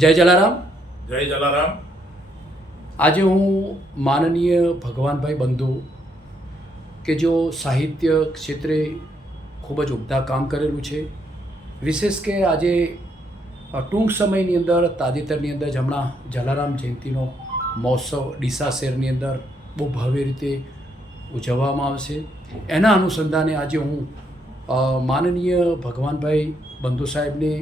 જય જલારામ. જય જલારામ. આજે હું માનનીય ભગવાનભાઈ બંધુ કે જો સાહિત્ય ક્ષેત્રે ખૂબ જ ઉમદા કામ કરેલું છે. વિશેષ કે આજે ટૂંક સમયની અંદર તાજેતરની અંદર જ હમણાં જલારામ જયંતિનો મહોત્સવ ડીસા શહેરની અંદર બહુ ભવ્ય રીતે ઉજવવામાં આવશે. એના અનુસંધાને આજે હું માનનીય ભગવાનભાઈ બંધુ સાહેબને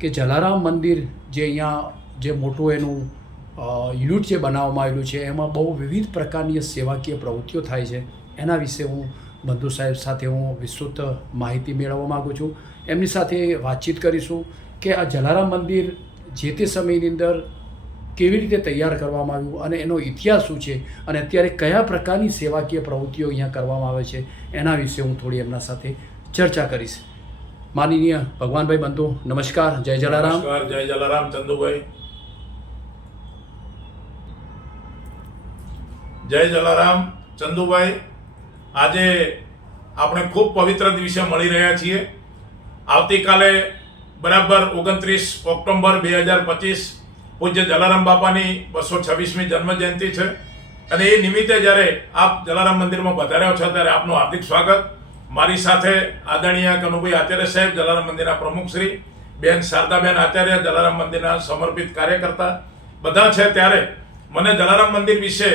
કે જલારામ મંદિર જે અહીંયા જે મોટું એનું યુનિટ જે બનાવવામાં આવેલું છે, એમાં બહુ વિવિધ પ્રકારની સેવાકીય પ્રવૃત્તિઓ થાય છે. એના વિશે હું બંધુ સાહેબ સાથે હું વિસ્તૃત માહિતી મેળવવા માગું છું. એમની સાથે વાતચીત કરીશું કે આ જલારામ મંદિર જે તે સમયની અંદર કેવી રીતે તૈયાર કરવામાં આવ્યું અને એનો ઇતિહાસ શું છે અને અત્યારે કયા પ્રકારની સેવાકીય પ્રવૃત્તિઓ અહીંયા કરવામાં આવે છે, એના વિશે હું થોડી એમના સાથે ચર્ચા કરીશ. માનનીય ભગવાનભાઈ બંધુ, નમસ્કાર, જય જલારામ. નમસ્કાર, જય જલારામ, ચંદુભાઈ. જય જલારામ, ચંદુભાઈ. આજે આપણે ખૂબ પવિત્ર દિવસે મળી રહ્યા છીએ. આવતીકાલે બરાબર ઓગણત્રીસ ઓક્ટોબર બે હજાર પચીસ પૂજ્ય જલારામ બાપાની બસો છવ્વીસમી જન્મજયંતિ છે. અને એ નિમિત્તે જ્યારે આપ જલારામ મંદિરમાં પધાર્યા છો, ત્યારે આપનું હાર્દિક સ્વાગત. મારી સાથે આદરણીય કનુભાઈ આચાર્ય સાહેબ, જલારામ મંદિરના પ્રમુખ શ્રી, બેન શારદાબેન આચાર્ય, જલારામ મંદિરના સમર્પિત કાર્યકર્તા બધા છે ત્યારે મને જલારામ મંદિર વિશે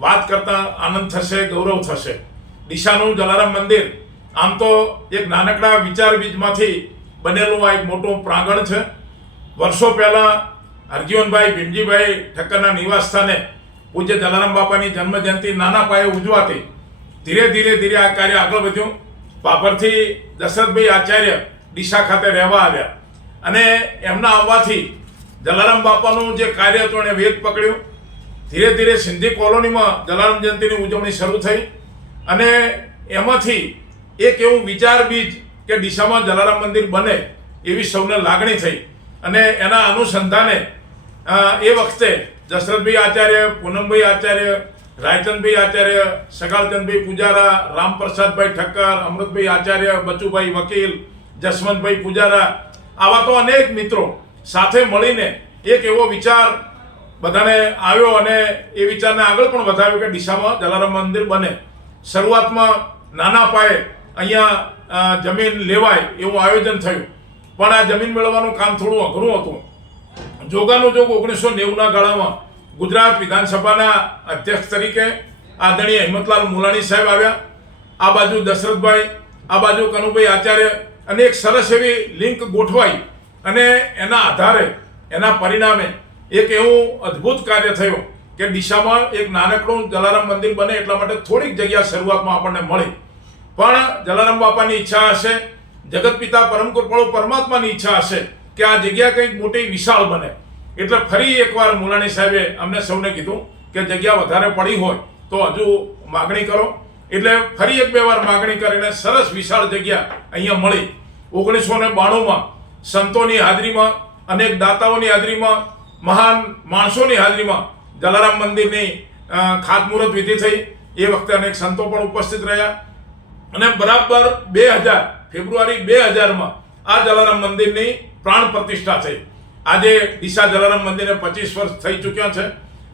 વાત કરતા આનંદ થશે, ગૌરવ થશે. દિશાનું જલારામ મંદિર આમ તો એક નાનકડા વિચાર બીજમાંથી બનેલું આ એક મોટું પ્રાંગણ છે. વર્ષો પહેલાં હરજીવનભાઈ ભીમજીભાઈ ઠક્કરના નિવાસ સ્થાને પૂજ્ય જલારામ બાપાની જન્મજયંતિ નાના પાયે ઉજવાતી. ધીરે ધીરે ધીરે આ કાર્ય આગળ વધ્યું. પાપરથી દશરથભાઈ આચાર્ય ડીસા ખાતે રહેવા આવ્યા. અને એમના આવવાથી જલારામ બાપાનું જે કાર્ય હતું એણે વેગ પકડ્યું. ધીરે ધીરે સિંધી કોલોનીમાં જલારામ જયંતિની ઉજવણી શરૂ થઈ. અને એમાંથી એક એવું વિચાર બીજ કે ડીસામાં જલારામ મંદિર બને એવી સૌને લાગણી થઈ. અને એના અનુસંધાને એ વખતે દશરથભાઈ આચાર્ય, પૂનમભાઈ આચાર્ય રાયચંદભાઈ આચાર્ય સગાળચંદભાઈ પૂજારા, રામપ્રસાદભાઈ ઠક્કર, અમૃતભાઈ આચાર્ય, બચુભાઈ વકીલ, જસવંતભાઈ પૂજારા, આવા તો અનેક મિત્રો સાથે મળીને એક એવો વિચાર બધાને આવ્યો અને એ વિચારને આગળ પણ વધાર્યો કે ડીસામાં જલારામ મંદિર બને. શરૂઆતમાં નાના પાયે અહીંયા જમીન લેવાય એવું આયોજન થયું. પણ આ જમીન મેળવવાનું કામ થોડું અઘરું હતું. જોગાનું જોગ ઓગણીસો નેવુંના ગાળામાં ગુજરાત વિધાનસભાના અધ્યક્ષ તરીકે આદરણીય હિંમતલાલ મુલાણી સાહેબ આવ્યા. આ બાજુ દશરથભાઈ, આ બાજુ કનુભાઈ આચાર્ય અને એક સરસ એવી લિંક ગોઠવાઈ અને એના આધારે, એના પરિણામે એક એવું અદ્ભુત કાર્ય થયું કે દિશામાં એક નાનકડું જલારામ મંદિર બને એટલા માટે થોડીક જગ્યા શરૂઆતમાં આપણને મળી. પણ જલારામ બાપાની ઈચ્છા હશે, જગત પિતા પરમ કૃપાળુ પરમાત્માની ઈચ્છા હશે કે આ જગ્યા કંઈક મોટી વિશાળ બને. એટલે ફરી એકવાર મુલાણી સાહેબે અમને સૌને કીધું કે જગ્યા વધારે પડી હોય તો હજુ માગણી કરો. એટલે ફરી એક બે વાર માગણી કરીને સરસ વિશાળ જગ્યા અહીંયા મળી. ઓગણીસો ને બાણુંમાં સંતોની હાજરીમાં, અનેક દાતાઓની હાજરીમાં, મહાન માણસોની હાજરીમાં જલારામ મંદિરની ખાતમુહૂર્ત વિધિ થઈ. એ વખતે અનેક સંતો પણ ઉપસ્થિત રહ્યા. અને બરાબર બે હજાર, ફેબ્રુઆરી બે હજારમાં આ જલારામ મંદિરની પ્રાણ પ્રતિષ્ઠા થઈ. આજે દિશા જલારામ મંદિરને પચીસ વર્ષ થઈ ચૂક્યા છે.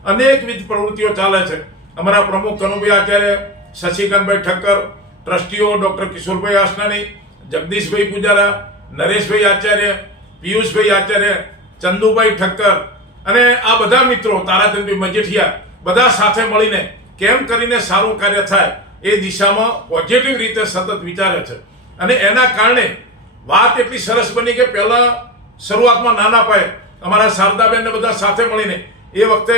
અનેકવિધ પ્રવૃત્તિઓ ચાલે છે. અમારા પ્રમુખ કનુભાઈ આચાર્ય, શશિકાંતભાઈ ઠક્કર, ટ્રસ્ટીઓ ડૉક્ટર કિશોરભાઈ આસનાની જગદીશભાઈ પૂજારા, નરેશભાઈ આચાર્ય, પિયુષભાઈ આચાર્ય, ચંદુભાઈ ઠક્કર અને આ બધા મિત્રો તારાચંદભાઈ મજેઠિયા બધા સાથે મળીને કેમ કરીને સારું કાર્ય થાય એ દિશામાં પોઝિટિવ રીતે સતત વિચારે છે. અને એના કારણે વાત એટલી સરસ બની કે પહેલાં શરૂઆતમાં નાના પાયે અમારા શારદાબેન ને બધા સાથે મળીને એ વખતે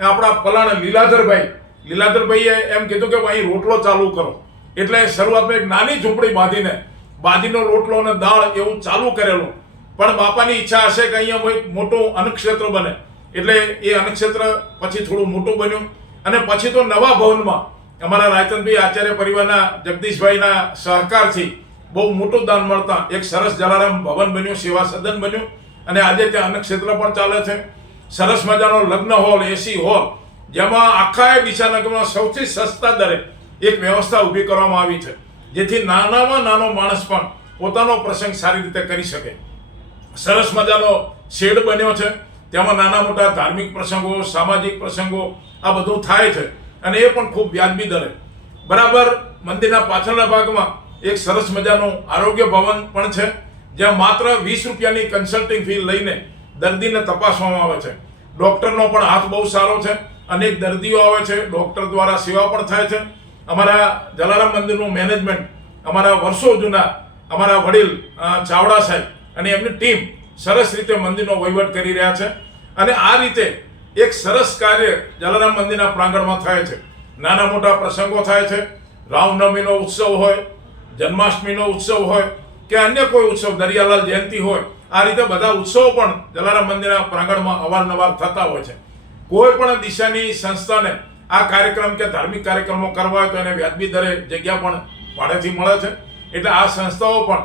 આપણા પલાણ લીલાધરભાઈ, લીલાધરભાઈએ એમ કીધું કે અહીં રોટલો ચાલુ કરો. એટલે શરૂઆતમાં એક નાની ઝૂંપડી બાંધીને બાંધીનો રોટલો અને દાળ એવું ચાલુ કરેલું. પણ બાપાની ઈચ્છા હશે કે અહીંયા કોઈ મોટું અન્નક્ષેત્ર બને. એટલે એ અન્નક્ષેત્ર પછી થોડું મોટું બન્યું. અને પછી તો નવા ભવનમાં અમારા રાયચંદભાઈ આચાર્ય પરિવારના જગદીશભાઈના સહકારથી બહુ મોટું દાન મળતા એક સરસ જલારામ ભવન બન્યું, સેવા સદન બન્યું અને આજે ત્યાં અન્નક્ષેત્ર પણ ચાલે છે. સરસ મજાનો લગ્ન હોલ એસી હોલ, જેમાં આખા એ દિશાનગરમાં સૌથી સસ્તા દરે એક વ્યવસ્થા ઊભી કરવામાં આવી છે, જેથી નાનામાં નાનો માણસ પણ પોતાનો પ્રસંગ સારી રીતે કરી શકે. સરસ મજાનો શેડ બન્યો છે, તેમાં નાના મોટા ધાર્મિક પ્રસંગો, સામાજિક પ્રસંગો, આ બધું થાય છે અને એ પણ ખૂબ વ્યાજબી દરે. બરાબર મંદિરના પાછળના ભાગમાં એક સરસ મજાનું આરોગ્ય ભવન પણ છે, જ્યાં માત્ર વીસ રૂપિયાની કન્સલ્ટિંગ ફી લઈને દર્દીને તપાસવામાં આવે છે. ડૉક્ટરનો પણ હાથ બહુ સારો છે, અનેક દર્દીઓ આવે છે, ડૉક્ટર દ્વારા સેવા પણ થાય છે. અમારા જલારામ મંદિરનું મેનેજમેન્ટ અમારા વર્ષો જૂના અમારા વડીલ ચાવડા સાહેબ અને એમની ટીમ સરસ રીતે મંદિરનો વહીવટ કરી રહ્યા છે અને આ રીતે એક સરસ કાર્ય જલારામ મંદિરના પ્રાંગણમાં થાય છે. નાના મોટા પ્રસંગો થાય છે, રામનવમીનો ઉત્સવ હોય જન્માષ્ટમીનો ઉત્સવ હોય કે અન્ય કોઈ ઉત્સવ, દરિયાલાલ જયંતિ હોય, આ રીતે બધા ઉત્સવો પણ જલારામ મંદિરના પ્રાંગણમાં અવારનવાર થતા હોય છે. કોઈ પણ દિશાની સંસ્થાને આ કાર્યક્રમ કે ધાર્મિક કાર્યક્રમો કરવા હોય તો એને વ્યાજબી દરે જગ્યા પણ ભાડેથી મળે છે. એટલે આ સંસ્થાઓ પણ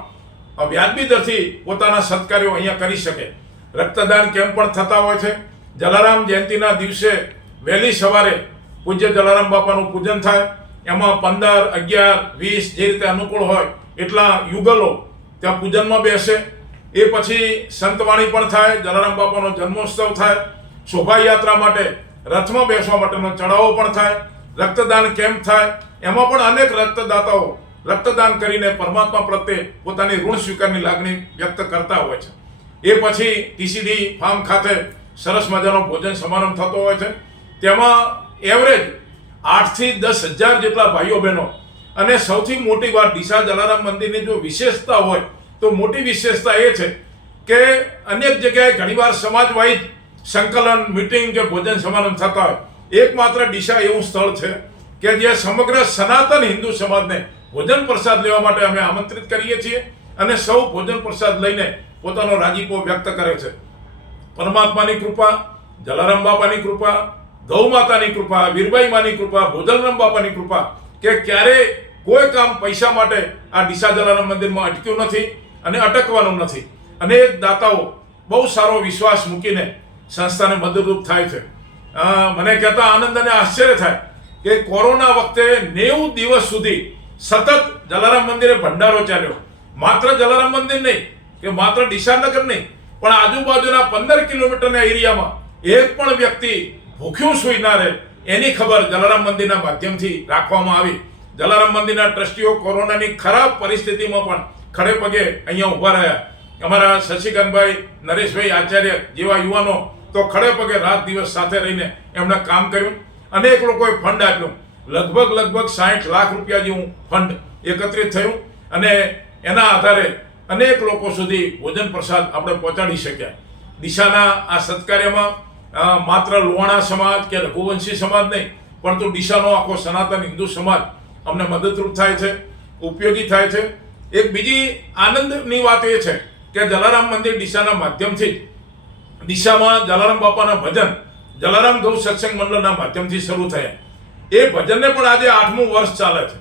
વ્યાજબી દરથી પોતાના સત્કાર્યો અહીંયા કરી શકે. રક્તદાન કેમ્પ પણ થતા હોય છે. જલારામ જયંતિના દિવસે વહેલી સવારે પૂજ્ય જલારામ બાપાનું પૂજન થાય. એમાં પંદર, અગિયાર, વીસ જે રીતે અનુકૂળ હોય એટલા યુગલો ત્યાં પૂજનમાં બેસે. એ પછી સંતવાણી પણ થાય, જલારામ બાપાનો જન્મોત્સવ થાય, શોભાયાત્રા માટે રથમાં બેસવા માટેનો ચઢાવો પણ થાય, રક્તદાન કેમ્પ થાય. એમાં પણ અનેક રક્તદાતાઓ રક્તદાન કરીને પરમાત્મા પ્રત્યે પોતાની ઋણ સ્વીકારની લાગણી વ્યક્ત કરતા હોય છે. એ પછી ટીસીડી ફાર્મ ખાતે સરસ મજાનો ભોજન સમારંભ થતો હોય છે. તેમાં એવરેજ આઠથી દસ હજાર જેટલા ભાઈઓ બહેનો. અને સૌથી મોટી વાત ડીસા જલારામ મંદિરની જો વિશેષતા હોય, તો મોટી વિશેષતા એ છે કે અનેક જગ્યાએ ઘણીવાર સમાજવાહી સંકલન, મિટિંગ કે ભોજન સમારંભ થતા હોય. એકમાત્ર ડીસા એવું સ્થળ છે કે જે સમગ્ર સનાતન હિન્દુ સમાજને ભોજન પ્રસાદ લેવા માટે અમે આમંત્રિત કરીએ છીએ અને સૌ ભોજન પ્રસાદ લઈને પોતાનો રાજીપો વ્યક્ત કરે છે. પરમાત્માની કૃપા, જલારામ બાપાની કૃપા ગૌ માતાની કૃપા વીરબાઈ માની કૃપા ભોજલરામ બાપાની કૃપા કે ક્યારે કોઈ કામ પૈસા માટે આ ડીસા જલારામ મંદિરમાં અટક્યું નથી અને અટકવાનું નથી. અનેક દાતાઓ બહુ સારો વિશ્વાસ મૂકીને સંસ્થાને મદદરૂપ થાય છે. મને કહેતા આનંદ અને આશ્ચર્ય થાય કે કોરોના વખતે નેવું દિવસ સુધી સતત જલારામ મંદિરે ભંડારો ચાલ્યો. માત્ર જલારામ મંદિર નહીં, કે માત્ર ડીસાનગર નહીં, પણ આજુબાજુના પંદર કિલોમીટરના એરિયામાં એક પણ વ્યક્તિ ભૂખ્યું સૂઈ ના રહે એની ખબર જલારામ મંદિરના માધ્યમથી રાખવામાં આવી. જલારામ મંદિરના ટ્રસ્ટીઓ કોરોનાની ખરાબ પરિસ્થિતિમાં પણ ખડે પગે અહીંયા ઊભા રહ્યા. અમારા શશિકાંતભાઈ, નરેશભાઈ આચાર્ય જેવા યુવાનો તો ખડે પગે રાત દિવસ સાથે રહીને એમણે કામ કર્યું. અનેક લોકોએ ફંડ આપ્યું. લગભગ લગભગ સાઠ લાખ રૂપિયા જેવું ફંડ એકત્રિત થયું અને એના આધારે અનેક લોકો સુધી ભોજન પ્રસાદ આપણે પહોંચાડી શક્યા. દિશાના આ સત્કાર્યમાં માત્ર લોહાણા સમાજ કે રઘુવંશી સમાજ નહીં, પરંતુ દિશાનો આખો સનાતન હિન્દુ સમાજ અમને મદદરૂપ થાય છે, ઉપયોગી થાય છે. એક બીજી આનંદની વાત એ છે કે જલારામ મંદિર ડીસાના માધ્યમથી દિશામાં જલારામ બાપાના ભજન, જલારામ ગૌ સત્સંગ મંડળના માધ્યમથી શરૂ થયા. એ ભજનને પણ આજે આઠમું વર્ષ ચાલે છે.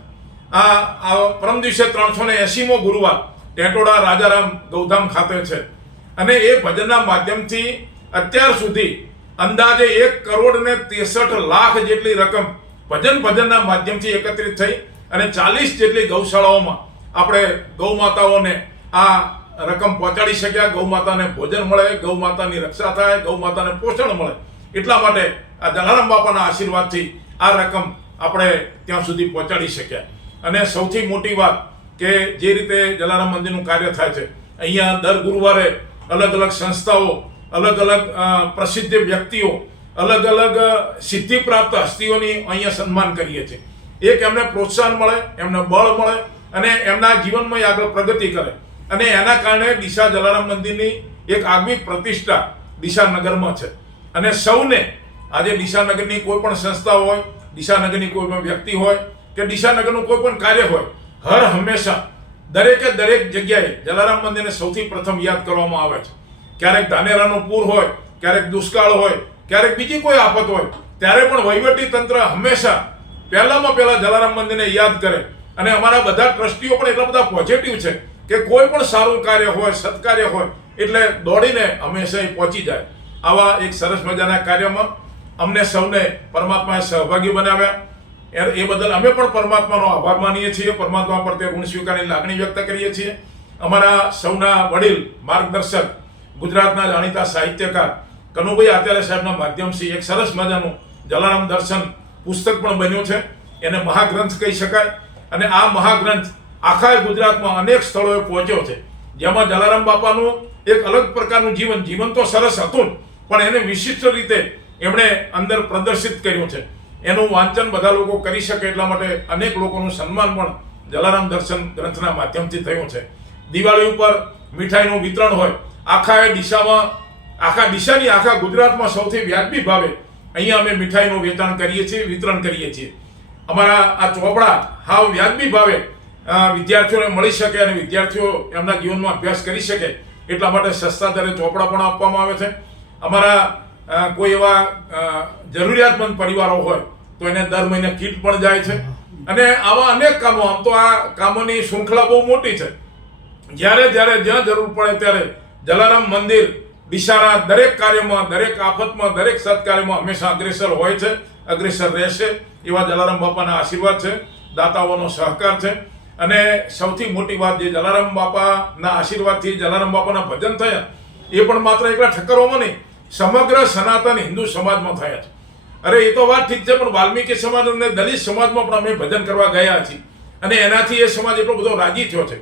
આ પરમ દિવસે ત્રણસો ને એસીમો ગુરુવાર ટેટોડા રાજારામ ગૌધામ ખાતે છે. અને એ ભજનના માધ્યમથી અત્યાર સુધી અંદાજે એક કરોડ ને ત્રેસઠ લાખ જેટલી રકમ ભજન ભજનના માધ્યમથી એકત્રિત થઈ અને ચાલીસ જેટલી ગૌશાળાઓમાં આપણે ગૌ માતાઓને આ રકમ પહોંચાડી શક્યા. ગૌ માતાને ભોજન મળે ગૌ માતાની રક્ષા થાય ગૌ માતાને પોષણ મળે. એટલા માટે આ જલારામ બાપાના આશીર્વાદથી આ રકમ આપણે ત્યાં સુધી પહોંચાડી શક્યા. અને સૌથી મોટી વાત કે જે રીતે જલારામ મંદિરનું કાર્ય થાય છે. અહીંયા દર ગુરુવારે અલગ અલગ સંસ્થાઓ અલગ અલગ પ્રસિદ્ધ વ્યક્તિઓ અલગ અલગ સિદ્ધિ પ્રાપ્ત હસ્તીઓની અહીંયા સન્માન કરીએ છીએ. એક એમને પ્રોત્સાહન મળે, એમને બળ મળે અને એમના જીવનમાં આગળ પ્રગતિ કરે. અને એના કારણે દિશા જલારામ મંદિરની એક આગવી પ્રતિષ્ઠા દિશાનગરમાં છે. અને સૌને, આજે દિશાનગરની કોઈ પણ સંસ્થા હોય, દિશાનગરની કોઈ પણ વ્યક્તિ હોય, કે દિશાનગરનું કોઈ પણ કાર્ય હોય, હર હંમેશા દરેકે દરેક જગ્યાએ જલારામ મંદિરને સૌથી પ્રથમ યાદ કરવામાં આવે છે. ક્યારેક ધાનેરાનું પૂર હોય, ક્યારેક દુષ્કાળ હોય, ક્યારેક બીજી કોઈ આફત હોય, ત્યારે પણ વહીવટી તંત્ર હંમેશા પહેલામાં પહેલા જલારામ મંદિરને યાદ કરે. અને અમારા બધા ટ્રસ્ટીઓ પણ એટલા બધા પોઝિટિવ છે કે કોઈ પણ સારું કાર્ય હોય, સત્કાર્ય હોય, એટલે દોડીને હંમેશા પહોંચી જાય. આવા એક સરસ મજાના કાર્યમાં અમને સૌને પરમાત્માએ સહભાગી બનાવ્યા. એ બદલ અમે પણ પરમાત્માનો આભાર માનીએ છીએ. પરમાત્મા પ્રત્યે ઋણ સ્વીકારની લાગણી વ્યક્ત કરીએ છીએ. અમારા સૌના વડીલ, માર્ગદર્શક ગુજરાતના જાણીતા સાહિત્યકાર કનુભાઈ આચાર્ય સાહેબના માધ્યમથી એક સરસ મજાનું જલારામ દર્શન પુસ્તક પણ બન્યું છે. એને મહાગ્રંથ કહી શકાય. અને આ મહાગ્રંથ આખા ગુજરાતમાં અનેક સ્થળોએ પહોંચ્યો છે. જેમાં જલારામ બાપાનું એક અલગ પ્રકારનું જીવન જીવન તો સરસ હતું પણ એને વિશિષ્ટ રીતે એમણે અંદર પ્રદર્શિત કર્યું છે. એનું વાંચન બધા લોકો કરી શકે એટલા માટે અનેક લોકોનું સન્માન પણ જલારામ દર્શન ગ્રંથના માધ્યમથી થયું છે. દિવાળી ઉપર મીઠાઈનું વિતરણ હોય આખા એ દિશામાં, આખા દિશાની આખા ગુજરાતમાં સૌથી વ્યાજબી ભાવે અહીંયા અમે મીઠાઈનું વેચાણ કરીએ છીએ, વિતરણ કરીએ છીએ. અમારા આ ચોપડા હાવ વ્યાજબી ભાવે વિદ્યાર્થીઓને મળી શકે અને વિદ્યાર્થીઓ એમના જીવનમાં અભ્યાસ કરી શકે એટલા માટે સસ્તા દરે ચોપડા પણ આપવામાં આવે છે. અમારા કોઈ એવા જરૂરિયાતમંદ પરિવારો હોય તો એને દર મહિને કીટ પણ જાય છે. અને આવા અનેક કામો, આમ તો આ કામોની શૃંખલા બહુ મોટી છે. જ્યારે જ્યારે જ્યાં જરૂર પડે ત્યારે જલારામ મંદિર દિશાના દરેક કાર્યમાં, દરેક આફતમાં, દરેક સત્કાર્યમાં હંમેશા અગ્રેસર હોય છે, અગ્રેસર રહેશે. એવા જલારામ બાપાના આશીર્વાદ છે, દાતાઓનો સહકાર છે. અને સૌથી મોટી વાત જે જલારામ બાપાના આશીર્વાદથી જલારામ બાપાના ભજન થયા, એ પણ માત્ર એકલા ઠક્કરોમાં નહીં, સમગ્ર સનાતન હિન્દુ સમાજમાં થયા છે. અરે, એ તો વાત ઠીક છે, પણ વાલ્મીકી સમાજ અને દલિત સમાજમાં પણ અમે ભજન કરવા ગયા છીએ. અને એનાથી એ સમાજ એટલો બધો રાજી થયો છે.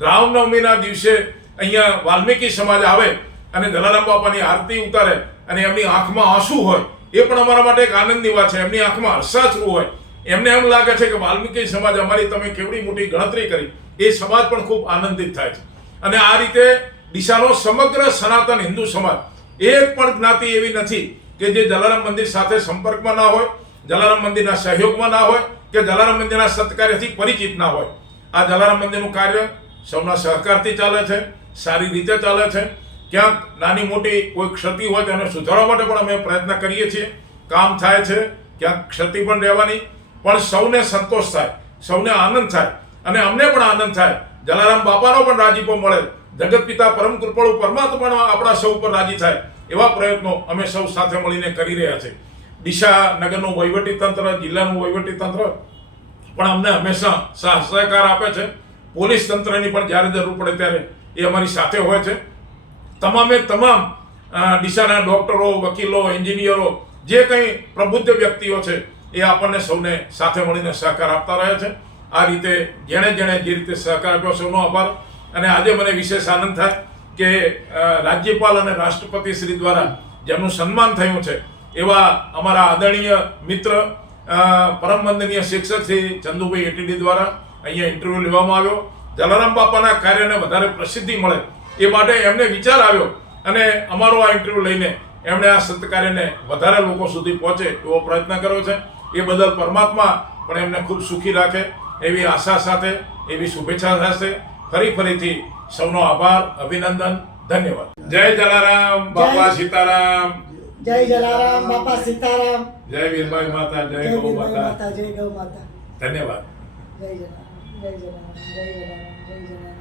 રામનવમીના દિવસે અહીંયા વાલ્મીકી સમાજ આવે અને જલારામ બાપાની આરતી ઉતારે અને એમની આંખમાં આંસુ હોય, એ પણ અમારા માટે એક આનંદની વાત છે. એમની આંખમાં હર્ષાશ્રુ હોય. એમને એમ લાગે છે કે વાલ્મીકી સમાજ અમારી તમે કેવડી મોટી ગણતરી કરી. એ સમાજ પણ ખૂબ આનંદિત થાય છે. અને આ રીતે દિશાનો સમગ્ર સનાતન હિન્દુ સમાજ, એક પણ જ્ઞાતિ એવી નથી કે જે જલારામ મંદિર સાથે સંપર્કમાં ના હોય જલારામ મંદિરના સહયોગમાં ના હોય, કે જલારામ મંદિરના સત્કાર્યથી પરિચિત ના હોય. આ જલારામ મંદિરનું કાર્ય સૌના સહકારથી ચાલે છે. સારી રીતે ચાલે છે. ક્યાંક નાની મોટી કોઈ ક્ષતિ હોય તેને સુધારવા માટે પણ અમે પ્રયત્ન કરીએ છીએ. કામ થાય છે, ક્યાંક ક્ષતિ પણ રહેવાની. પણ સૌને સંતોષ થાય, સૌને આનંદ થાય અને અમને પણ આનંદ થાય. જલારામ બાપાનો પણ રાજીપો મળે. જગત પિતા પરમ કૃપાળુ પરમાત્મા આપણા સૌ ઉપર રાજી થાય. એવા પ્રયત્નો અમે સૌ સાથે મળીને કરી રહ્યા છે ડીસા નગરનું વહીવટી તંત્ર, જિલ્લાનું વહીવટી તંત્ર પણ અમને હંમેશા સાહ સહકાર આપે છે. પોલીસ તંત્રની પણ જ્યારે જરૂર પડે ત્યારે એ અમારી સાથે હોય છે. તમામે તમામ દિશાના ડૉક્ટરો, વકીલો, એન્જિનિયરો, જે કંઈ પ્રબુદ્ધ વ્યક્તિઓ છે, એ આપણને સૌને સાથે મળીને સહકાર આપતા રહે છે. આ રીતે જેણે જેણે જે રીતે સહકાર આપ્યો સૌનો આભાર. અને આજે મને વિશેષ આનંદ થાય કે રાજ્યપાલ અને રાષ્ટ્રપતિ શ્રી દ્વારા જેમનું સન્માન થયું છે, એવા અમારા આદરણીય મિત્ર પરમ વંદનીય શિક્ષક શ્રી ચંદુભાઈ એટીડી દ્વારા અહીંયા ઇન્ટરવ્યૂ લેવામાં આવ્યો. જલારામ બાપાના કાર્યને વધારે પ્રસિદ્ધિ મળે એ માટે એમને વિચાર આવ્યો અને અમારો આ ઇન્ટરવ્યૂ લઈને એમણે આ સત્કાર્યને વધારે લોકો સુધી પહોંચે એવો પ્રયત્ન કર્યો છે. એ બદલ પરમાત્મા પણ એમને ખૂબ સુખી રાખે એવી આશા સાથે એવી શુભેચ્છા સાથે ફરી ફરીથી સૌનો આભાર અભિનંદન ધન્યવાદ. જય જલારામ બાપા સીતારામ. જય જલારામ બાપા સીતારામ. જય વીરભાઈ માતા જય ગૌ માતા. માતા જય ગૌ માતા. ધન્યવાદ. જય જલારામ. જય જલારામ જય જલારામ જય જલારામ જય જલારામ